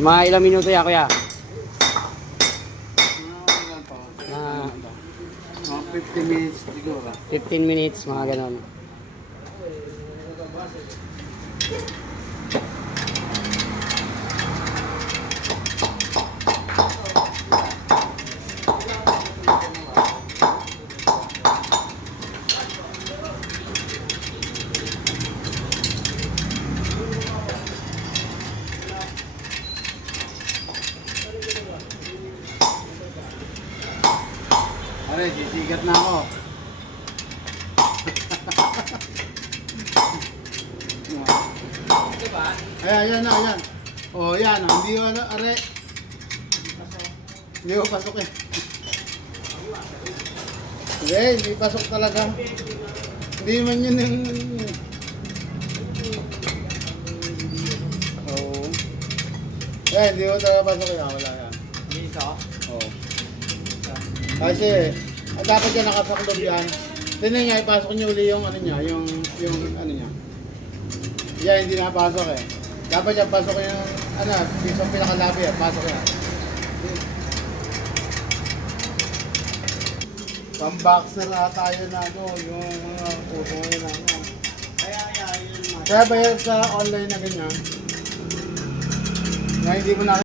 Mga ilang minuto ya, kuya? Mga 50 minutes siguro. 15 minutes, mga ganon. Are, sisigat na ako. Ayan, ayan. Oh, yan. Hindi ko ano, are. Hindi ko pasok eh. Hindi pasok talaga. Hindi man yun yung... Oo. Hindi ko talaga pasok eh. Wala yan. Dito? Oo. Kasi, dapat yan nakasaklob yan. Tignan niya, ipasok niyo uli yung ano niya, yung ano niya. Yan, hindi nakapasok eh. Dapat yan, pasok yung, ano, yung pinakalabi eh, pasok yan. Pang-boxer ata yun na ano, yung mga puso yun na ano. Kaya ba yan sa online na ganyan? Na hindi mo na